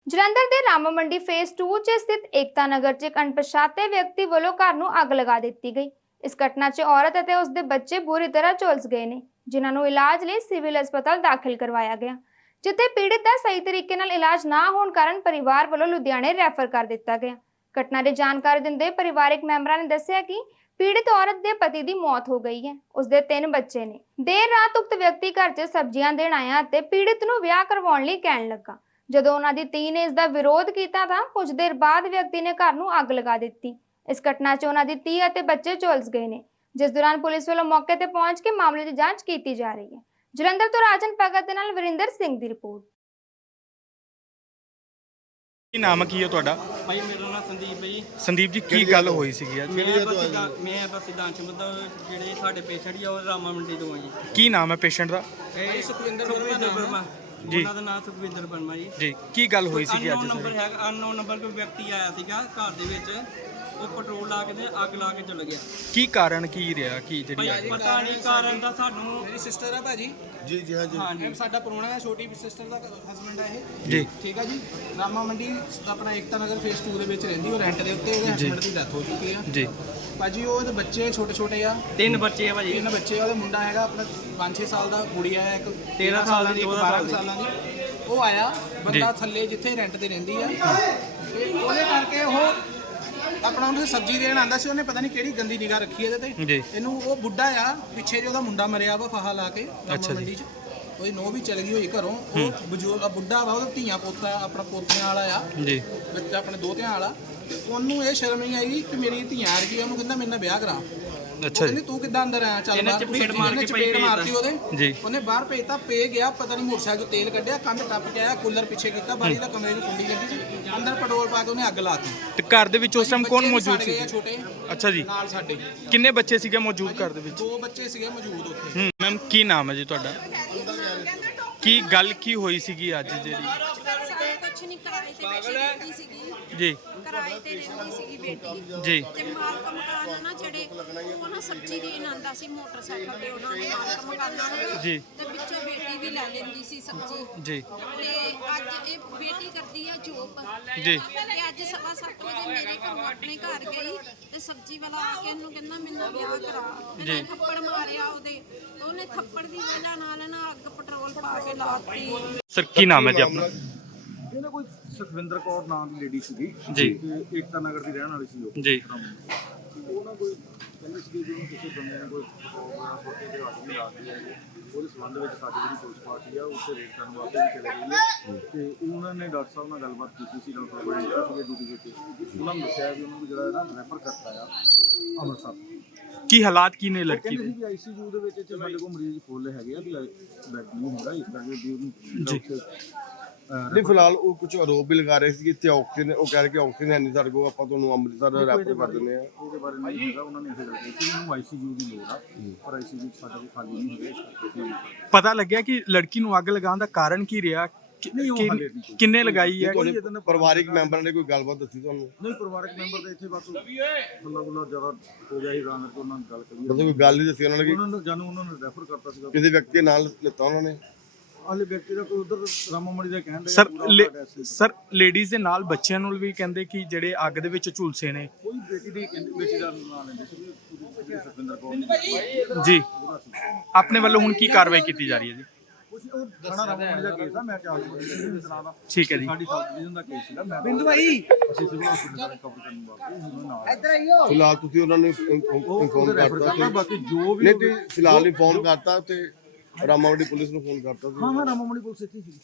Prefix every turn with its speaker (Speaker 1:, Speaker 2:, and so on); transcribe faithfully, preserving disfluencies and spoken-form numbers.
Speaker 1: ਜਲੰਧਰ ਦੇ ਰਾਮਾ ਮੰਡੀ face to ਚ ਸਥਿਤ ਏਕਤਾ ਨਗਰ ਚ ਇੱਕ ਅਣਪਛਾਤੇ ਵਿਅਕਤੀ ਵੱਲੋਂ ਘਰ ਨੂੰ ਅੱਗ ਲਗਾ ਦਿੱਤੀ ਗਈ। ਇਸ ਘਟਨਾ ਚ ਔਰਤ ਅਤੇ ਉਸਦੇ ਬੱਚੇ ਬੁਰੀ ਤਰ੍ਹਾਂ ਝੁਲਸ ਗਏ ਨੇ, ਜਿਨ੍ਹਾਂ ਨੂੰ ਇਲਾਜ ਲਈ ਸਿਵਲ ਹਸਪਤਾਲ ਦਾਖਲ ਕਰਵਾਇਆ ਗਿਆ, ਜਿੱਥੇ ਪੀੜਤ ਦਾ ਸਹੀ ਤਰੀਕੇ ਨਾਲ ਇਲਾਜ ਨਾ ਹੋਣ ਕਾਰਨ ਪਰਿਵਾਰ ਵੱਲੋਂ ਲੁਧਿਆਣੇ ਰੈਫਰ ਕਰ ਦਿੱਤਾ ਗਿਆ। ਘਟਨਾ ਦੀ ਜਾਣਕਾਰੀ ਦਿੰਦੇ ਪਰਿਵਾਰਕ ਮੈਂਬਰਾਂ ਨੇ ਦੱਸਿਆ ਕਿ ਪੀੜਤ ਔਰਤ ਦੇ ਪਤੀ ਦੀ ਮੌਤ ਹੋ ਗਈ ਹੈ। ਉਸਦੇ ਤਿੰਨ ਬੱਚੇ ਨੇ। ਦੇਰ ਰਾਤ ਉਕਤ ਵਿਅਕਤੀ ਘਰ 'ਚ ਸਬਜ਼ੀਆਂ ਦੇਣ ਆਇਆ ਅਤੇ ਪੀੜਤ ਨੂੰ ਵਿਆਹ ਕਰਵਾਉਣ ਲਈ ਕਹਿਣ ਲੱਗਾ। ਜਦੋਂ ਉਹਨਾਂ ਦੀ ਧੀ ਨੇ ਇਸ ਦਾ ਵਿਰੋਧ ਕੀਤਾ ਤਾਂ ਕੁਝ ਦੇਰ ਬਾਅਦ ਵਿਅਕਤੀ ਨੇ ਘਰ ਨੂੰ ਅੱਗ ਲਗਾ ਦਿੱਤੀ। ਇਸ ਘਟਨਾ 'ਚ ਉਹਨਾਂ ਦੀ ਧੀ ਅਤੇ ਬੱਚੇ ਝੁਲਸ ਗਏ ਨੇ, ਜਿਸ ਦੌਰਾਨ ਪੁਲਿਸ ਵੱਲੋਂ ਮੌਕੇ ਤੇ ਪਹੁੰਚ ਕੇ ਮਾਮਲੇ ਦੀ ਜਾਂਚ ਕੀਤੀ ਜਾ ਰਹੀ ਹੈ। ਜਲੰਧਰ ਤੋਂ ਰਾਜਨ ਭਗਤ ਦੇ ਨਾਲ ਵਰਿੰਦਰ ਸਿੰਘ ਦੀ ਰਿਪੋर्ट।
Speaker 2: ਕੀ ਨਾਮ ਕੀ ਹੈ ਤੁਹਾਡਾ?
Speaker 3: ਭਾਈ ਮੇਰਾ ਨਾਮ ਸੰਦੀਪ ਹੈ ਜੀ।
Speaker 2: ਸੰਦੀਪ ਜੀ, ਕੀ ਗੱਲ ਹੋਈ ਸੀਗੀ ਅੱਜ?
Speaker 3: ਮੈਂ ਬਸ ਸਿੱਧਾ- ਮੈਂ ਬਸ ਸਿਧਾਂਤ ਮਤਲਬ ਜਿਹੜੇ ਸਾਡੇ ਪੇਸ਼ੈਂਟ ਆ ਉਹ ਰਾਮਾ ਮੰਡੀ ਤੋਂ ਆ ਜੀ।
Speaker 2: ਕੀ ਨਾਮ ਹੈ ਪੇਸ਼ੈਂਟ ਦਾ?
Speaker 3: ਇਹ ਸੁਖਵਿੰਦਰ ਵਰਮਾ
Speaker 2: ਜੀ।
Speaker 3: ਉਹਨਾਂ ਦਾ ਨਾਮ ਸੁਖਵਿੰਦਰ ਵਰਮਾ ਜੀ।
Speaker 2: ਜੀ, ਕੀ ਗੱਲ ਹੋਈ ਸੀਗੀ ਅੱਜ?
Speaker 3: ਅਨਨੋਨ ਨੰਬਰ ਹੈਗਾ, ਅਨਨੋਨ ਨੰਬਰ ਕੋਈ ਵਿਅਕਤੀ ਆਇਆ ਸੀਗਾ ਘਰ ਦੇ ਵਿੱਚ, ਉਹ ਪੈਟਰੋਲ ਲਾ ਕੇ ਤੇ ਅੱਗ ਲਾ ਕੇ ਚਲਾ ਗਿਆ।
Speaker 2: ਕੀ ਕਾਰਨ ਕੀ ਰਿਹਾ? ਕੀ ਜਿਹੜੀ
Speaker 3: ਭਾਈ
Speaker 2: ਅੱਗ?
Speaker 3: ਪਤਾ ਨਹੀਂ ਕਾਰਨ ਦਾ ਸਾਨੂੰ।
Speaker 4: ਮੇਰੀ ਸਿਸਟਰ ਆ ਭਾਜੀ।
Speaker 5: ਜੀ ਜੀ ਹਾਂ ਜੀ
Speaker 3: ਹਾਂਜੀ
Speaker 4: ਸਾਡਾ ਪ੍ਰਾਹੁਣਾ ਹੈ, ਛੋਟੀ ਸਿਸਟਰ ਦਾ ਹਸਬੰਡ ਹੈ ਇਹ।
Speaker 2: ਜੀ
Speaker 4: ਠੀਕ ਆ ਜੀ। ਰਾਮਾ ਮੰਡੀ ਆਪਣਾ ਏਕਤਾ ਨਗਰ ਫੇਸ ਟੂ ਦੇ ਵਿੱਚ ਰਹਿੰਦੀ, ਉਹ ਰੈਂਟ ਦੇ ਉੱਤੇ। ਉਹਦੇ ਹਸਬੰਡ ਦੀ ਡੈਥ ਹੋ ਚੁੱਕੀ ਆ
Speaker 2: ਜੀ
Speaker 4: ਭਾਜੀ। ਉਹਦੇ ਬੱਚੇ ਛੋਟੇ ਛੋਟੇ ਆ,
Speaker 3: ਤਿੰਨ ਬੱਚੇ ਆ ਭਾਜੀ।
Speaker 4: ਤਿੰਨ ਬੱਚੇ ਆ। ਉਹਦੇ ਮੁੰਡਾ ਹੈਗਾ ਆਪਣਾ ਪੰਜ ਛੇ ਸਾਲ ਦਾ, ਗੁੜੀਆ ਹੈ ਇੱਕ
Speaker 3: ਤੇਰਾਂ ਸਾਲਾਂ ਦੀ,
Speaker 4: ਇੱਕ
Speaker 3: ਚੌਦਾਂ
Speaker 4: ਬਾਰਾਂ
Speaker 3: ਸਾਲ ਦੀ।
Speaker 4: ਸਾਲਾਂ ਦੀ। ਉਹ ਆਇਆ ਬੰਦਾ ਥੱਲੇ ਜਿੱਥੇ ਰੈਂਟ ਤੇ ਰਹਿੰਦੀ ਆ, ਤੇ ਉਹਦੇ ਕਰਕੇ ਉਹ ਆਪਣਾ ਉਹਨੂੰ ਸਬਜ਼ੀ ਦੇਣ ਆਂਦਾ ਸੀ। ਉਹਨੇ ਪਤਾ ਨਹੀਂ ਕਿਹੜੀ ਗੰਦੀ ਨਿਗਾਹ ਰੱਖੀ ਇਹਦੇ ਤੇ।
Speaker 2: ਜੀ
Speaker 4: ਇਹਨੂੰ ਉਹ ਬੁੱਢਾ ਆ ਪਿੱਛੇ, ਜੇ ਉਹਦਾ ਮੁੰਡਾ ਮਰਿਆ ਵਾ ਫਾਹਾ ਲਾ ਕੇ
Speaker 2: ਅੱਛਾ
Speaker 4: ਰਾਮਾ
Speaker 2: ਜੀ।
Speaker 4: ਮੰਡੀ 'ਚ। ਉਹਦੀ ਨੋਹ ਵੀ ਚਲ ਗਈ ਹੋਈ ਘਰੋਂ। ਉਹ ਬਜ਼ੁਰਗ ਬੁੱਢਾ ਵਾ, ਉਹਦਾ ਧੀਆਂ ਪੋਤਾ ਆਪਣਾ ਪੋਤਿਆਂ ਵਾਲਾ ਆ,
Speaker 2: ਜੀ
Speaker 4: ਬੱਚਾ ਆਪਣੇ ਦੋਤਿਆਂ ਵਾਲਾ। ਤੇ ਉਹਨੂੰ ਇਹ ਸ਼ਰਮ ਨਹੀਂ ਆਈ ਕਿ ਮੇਰੀ ਧੀਆਂ ਆ ਗਈ। ਉਹਨੂੰ ਕਹਿੰਦਾ ਮੇਰੇ ਨਾਲ ਵਿਆਹ ਕਰਾ।
Speaker 2: ਅੱਛਾ ਜੀ।
Speaker 4: ਕਹਿੰਦੀ ਤੂੰ ਕਿੱਦਾਂ ਅੰਦਰ ਆਇਆ? ਚੱਲ
Speaker 3: ਇਹਨੇ
Speaker 4: ਬਾਹਰ।
Speaker 3: ਚਪੇੜ ਮਾਰ
Speaker 4: ਇਹਨੇ
Speaker 3: ਕੇ
Speaker 4: ਚਪੇੜ
Speaker 3: ਭੇਜ
Speaker 4: ਮਾਰਤੀ ਉਹਦੇ।
Speaker 2: ਜੀ
Speaker 4: ਉਹਨੇ ਬਾਹਰ ਭੇਜਤਾ, ਪੇ ਗਿਆ ਪਤਾ ਨਹੀਂ ਮੋਟਰਸਾਈਕਲ ਤੋਂ ਤੇਲ ਕੱਢਿਆ, ਕੰਧ ਟੱਪ ਕੇ ਆਇਆ, ਕੂਲਰ ਪਿੱਛੇ ਕੀਤਾ, ਬਾਰੀ ਦਾ ਕਮਰੇ ਨੂੰ ਕੁੰਡੀ ਲੱਗੀ ਸੀ, ਅੰਦਰ ਪੈਟਰੋਲ ਪਾ ਕੇ ਉਹਨੇ ਅੱਗ ਲਾਤੀ।
Speaker 2: ਤੇ ਘਰ ਦੇ ਵਿੱਚ ਉਸ ਟਾਈਮ ਕੌਣ
Speaker 4: ਬੱਚੇ ਵੀ
Speaker 2: ਮੌਜੂਦ
Speaker 4: ਸੜ
Speaker 2: ਸੀ?
Speaker 4: ਗਏ ਆ ਛੋਟੇ
Speaker 2: ਅੱਛਾ ਜੀ।
Speaker 4: ਨਾਲ ਸਾਡੇ
Speaker 2: ਕਿੰਨੇ ਬੱਚੇ ਸੀਗੇ ਮੌਜੂਦ ਘਰ ਦੇ ਵਿੱਚ?
Speaker 4: ਦੋ ਬੱਚੇ ਸੀਗੇ ਮੌਜੂਦ ਉੱਥੇ।
Speaker 2: ਹੂੰ ਮੈਮ, ਕੀ ਨਾਮ ਹੈ ਜੀ ਤੁਹਾਡਾ? ਕੀ ਗੱਲ ਕੀ ਹੋਈ ਸੀਗੀ ਅੱਜ ਜਿਹੜੀ?
Speaker 6: ਸਾਰੇ ਕੁਛ ਨਹੀਂ, ਕਿਰਾਏ ਤੇ ਬੈਠੀ ਰਹਿੰਦੀ ਸੀਗੀ।
Speaker 2: ਜੀ
Speaker 6: ਕਿਰਾਏ ਤੇ ਰਹਿੰਦੀ ਸੀਗੀ ਬੇਟੀ।
Speaker 2: ਜੀ
Speaker 6: ਤੇ ਮਾਲਕ ਮਕਾਨ ਆ ਨਾ ਜਿਹੜੇ, ਉਹ ਨਾ ਸਬਜ਼ੀ ਦੇਣ ਆਂਦਾ ਸੀ ਮੋਟਰਸਾਈਕਲ ਤੇ ਉਹਨਾਂ ਨੂੰ, ਮਾਲਕ ਮਕਾਨਾਂ ਨੂੰ।
Speaker 2: ਜੀ
Speaker 6: ਤੇ ਵਿੱਚੋਂ ਬੇਟੀ ਵੀ ਲੈ ਲੈਂਦੀ ਸੀ ਸਬਜ਼ੀ।
Speaker 2: ਜੀ
Speaker 6: ਤੇ ਅੱਜ ਇਹ ਬੇਟੀ ਕਰਦੀ ਆ ਜੋਬ।
Speaker 2: ਜੀ
Speaker 6: ਤੇ ਅੱਜ ਸਵਾ ਸੱਤ ਵਜੇ ਮੇਰੇ ਘਰੋਂ ਆਪਣੇ ਘਰ ਗਈ ਤੇ ਸਬਜ਼ੀ ਵਾਲਾ ਆ ਕੇ ਇਹਨੂੰ ਕਹਿੰਦਾ ਮੈਨੂੰ ਵਿਆਹ ਕਰਾ। ਇਹਨੇ ਥੱਪੜ ਮਾਰਿਆ ਉਹਦੇ, ਤੇ ਉਹਨੇ ਥੱਪੜ ਦੀ ਵਜ੍ਹਾ ਨਾਲ ਨਾ ਅੱਗ ਪੈਟਰੋਲ ਪਾ ਕੇ ਲਾਤੀ।
Speaker 2: ਸਰ, ਕੀ ਨਾਮ ਹੈ ਜੀ ਆਪਣਾ?
Speaker 5: ਇਹਨਾਂ ਕੋਈ ਸੁਖਵਿੰਦਰ ਕੌਰ ਨਾਮ ਦੀ ਲੇਡੀ ਸੀਗੀ
Speaker 2: ਜੀ।
Speaker 5: ਤੇ ਏਕਤਾ ਨਗਰ ਦੀ ਰਹਿਣ ਵਾਲੀ ਸੀ ਉਹ।
Speaker 2: ਜੀ
Speaker 5: ਉਹ ਨਾ ਕੋਈ ਕਹਿੰਦੇ ਸੀਗੇ ਜਿਹਨੂੰ ਕਿਸੇ ਬੰਦੇ ਨੇ ਕੋਈ ਛੋਟੇ ਜਿਹੇ ਅੱਗ ਵੀ ਲਾ ਦਿੱਤੀ ਹੈ। ਉਹਦੇ ਸੰਬੰਧ ਵਿੱਚ ਸਾਡੀ ਜਿਹੜੀ ਪੁਲਿਸ ਪਾਰਟੀ ਆ ਉੱਥੇ ਰੇਡ ਕਰਨ ਵਾਸਤੇ ਵੀ ਚਲੇ ਗਈ ਹੈ। ਤੇ ਉਹਨਾਂ ਨੇ ਡਾਕਟਰ ਸਾਹਿਬ ਨਾਲ ਗੱਲਬਾਤ ਕੀਤੀ ਸੀ, ਡਾਕਟਰ ਕੋਲ ਜਿਹੜਾ ਸੀਗੇ ਡਿਊਟੀ ਦੇ ਉੱਤੇ। ਉਹਨਾਂ ਨੂੰ ਦੱਸਿਆ ਵੀ ਉਹਨਾਂ ਨੂੰ ਜਿਹੜਾ ਹੈ ਨਾ ਰੈਫਰ ਕਰਤਾ ਆ ਅੰਮ੍ਰਿਤਸਰ।
Speaker 2: ਕੀ ਹਾਲਾਤ ਕੀ ਨੇ ਲੜਕੀ
Speaker 5: ਕਹਿੰਦੇ
Speaker 2: ਦੇ?
Speaker 5: ਸੀ ਕਿ ਆਈਸੀਯੂ ਦੇ ਵਿੱਚ ਇੱਥੇ ਸਾਡੇ ਕੋਲ ਮਰੀਜ਼ ਖੋਲ੍ਹੇ ਹੈਗੇ ਆ, ਵੀ ਬੈੱਡ ਨਹੀਂ ਹੈਗਾ, ਇਸ ਕਰਕੇ ਵੀ ਉਹਨੂੰ
Speaker 2: ਜੀ।
Speaker 5: ਉੱਥੇ
Speaker 7: ਨਹੀਂ ਫਿਲਹਾਲ ਉਹ ਕੁਝ ਆਰੋਪ ਵੀ ਲਗਾ ਰਹੇ ਸੀ ਕਿ ਇੱਥੇ ਆਕਸੀਜਨ, ਉਹ ਕਹਿ ਰਹੇ ਕਿ ਆਕਸੀਜਨ ਹੈ ਨਹੀਂ ਸਾਡੇ ਕੋਲ, ਆਪਾਂ ਤੁਹਾਨੂੰ ਅੰਮ੍ਰਿਤਸਰ ਰੈਫਰ ਕਰ ਦਿੰਦੇ ਆ।
Speaker 5: ਉਹਦੇ ਬਾਰੇ ਨਹੀਂ ਹੈਗਾ। ਉਹਨਾਂ ਨੇ ਇਹ ਗੱਲ ਕਹੀ ਸੀ ਉਹਨੂੰ ਆਈਸੀਯੂ ਦੀ ਲੋੜ ਆ, ਪਰ ਆਈਸੀਯੂ ਸਾਡੇ ਕੋਲ ਖਾਲੀ ਨਹੀਂ ਹੈਗਾ, ਇਸ ਕਰਕੇ ਅਸੀਂ ਅੰਮ੍ਰਿਤਸਰ।
Speaker 2: ਪਤਾ ਲੱਗਿਆ ਕਿ ਲੜਕੀ ਨੂੰ ਅੱਗ ਲਗਾਉਣ ਦਾ ਕਾਰਨ ਕੀ ਰਿਹਾ? ਕਿ-
Speaker 5: ਨਹੀਂ, ਉਹ
Speaker 2: ਕਿ-
Speaker 5: ਹਾਲੇ ਨਹੀਂ ਕੋਈ।
Speaker 2: ਕਿੰਨੇ ਲਗਾਈ ਹੈ?
Speaker 7: ਤੁਹਾਡੇ ਪਰਿਵਾਰਿਕ ਮੈਂਬਰਾਂ ਨੇ ਕੋਈ ਗੱਲਬਾਤ ਦੱਸੀ ਤੁਹਾਨੂੰ?
Speaker 5: ਨਹੀਂ, ਪਰਿਵਾਰਕ ਮੈਂਬਰ ਦੇ ਇੱਥੇ ਬਸ ਗੱਲਾਂ ਗੁੱਲਾਂ ਜ਼ਿਆਦਾ ਹੋ ਗਿਆ ਸੀ, ਤਾਂ ਕਰਕੇ ਉਹਨਾਂ ਨਾਲ ਗੱਲ ਕਰੀ।
Speaker 7: ਮਤਲਬ ਕੋਈ ਗੱਲ ਨਹੀਂ ਦੱਸੀ ਉਹਨਾਂ ਨੇ ਕਿ
Speaker 5: ਉਹਨਾਂ ਨੂੰ ਜਾਨੂੰ ਉਹਨਾਂ ਨੇ ਰੈਫਰ ਕਰਤਾ ਸੀਗਾ।
Speaker 7: ਕਿਸੇ ਵਿਅਕਤੀ ਦੇ ਨਾਲ ਲਿੱਤਾ ਉਹਨਾਂ ਨੇ?
Speaker 5: ਹਾਲੇ ਵਿਅਕਤੀ ਦਾ ਕੋਈ ਉਧਰ ਰਾਮਾਮਣੀ ਦਾ ਕਹਿਣ
Speaker 2: ਸਰ ਸਰ ਲੇਡੀਜ਼ ਦੇ ਨਾਲ ਬੱਚਿਆਂ ਨੂੰ ਵੀ ਕਹਿੰਦੇ ਕਿ ਜਿਹੜੇ ਅੱਗ ਦੇ ਵਿੱਚ ਝੁਲਸੇ ਨੇ।
Speaker 5: ਕੋਈ ਬੇਟੀ ਦੀ ਕਹਿੰਦੇ ਬੇਟੀ ਦਾ ਨਾਂ ਲੈਂਦੇ ਸੀ ਜਿਹੜੀ ਸੁਖਵਿੰਦਰ ਕੌਰ ਨੇ।
Speaker 2: ਜੀ
Speaker 5: ਉਹਦਾ ਸੀ
Speaker 2: ਆਪਣੇ ਵੱਲੋਂ ਹੁਣ ਕੀ ਕਾਰਵਾਈ ਕੀਤੀ ਜਾ ਰਹੀ ਹੈ ਜੀ?
Speaker 5: ਕੁਛ ਉਹ ਥਾਣਾ ਰਾਮਾਮਣੀ ਦਾ ਕੇਸ ਆ, ਮੈਂ ਚਾਰਜ ਦੇ ਤਨਾਹ ਦਾ।
Speaker 2: ਠੀਕ ਹੈ ਜੀ।
Speaker 5: ਸਾਡੀ ਸਬ ਡਿਵੀਜ਼ਨ ਦਾ ਕੇਸ ਸੀਗਾ। ਮੈਂ ਬਿੰਦੂ ਭਾਈ ਅਸੀਂ ਸਿਵਲ ਹਸਪੀਟਲ ਦਾ ਕਵਰ ਕਰਨ ਵਾਸਤੇ ਉਹਨਾਂ ਨਾਲ
Speaker 7: ਫਿਲਹਾਲ ਤੁਸੀਂ ਉਹਨਾਂ ਨੂੰ ਇਨਫੋਰਮ ਕਰਤਾ
Speaker 5: ਕਰਤਾ।
Speaker 7: ਤੇ
Speaker 5: ਬਾਕੀ ਜੋ ਵੀ
Speaker 7: ਨਹੀਂ ਤੁਸੀਂ ਫਿਲਹਾਲ ਇਨਫੋਰਮ ਕਰਤਾ ਤੇ ਰਾਮਾਵੜੀ ਪੁਲਿਸ ਨੂੰ ਫੋਨ ਕਰਤਾ
Speaker 5: ਹਾਂ
Speaker 7: ਤੁਸੀਂ?
Speaker 5: ਹਾਂ ਰਾਮਾਮਣੀ ਪੁਲਿਸ ਇੱਥੇ ਸੀ।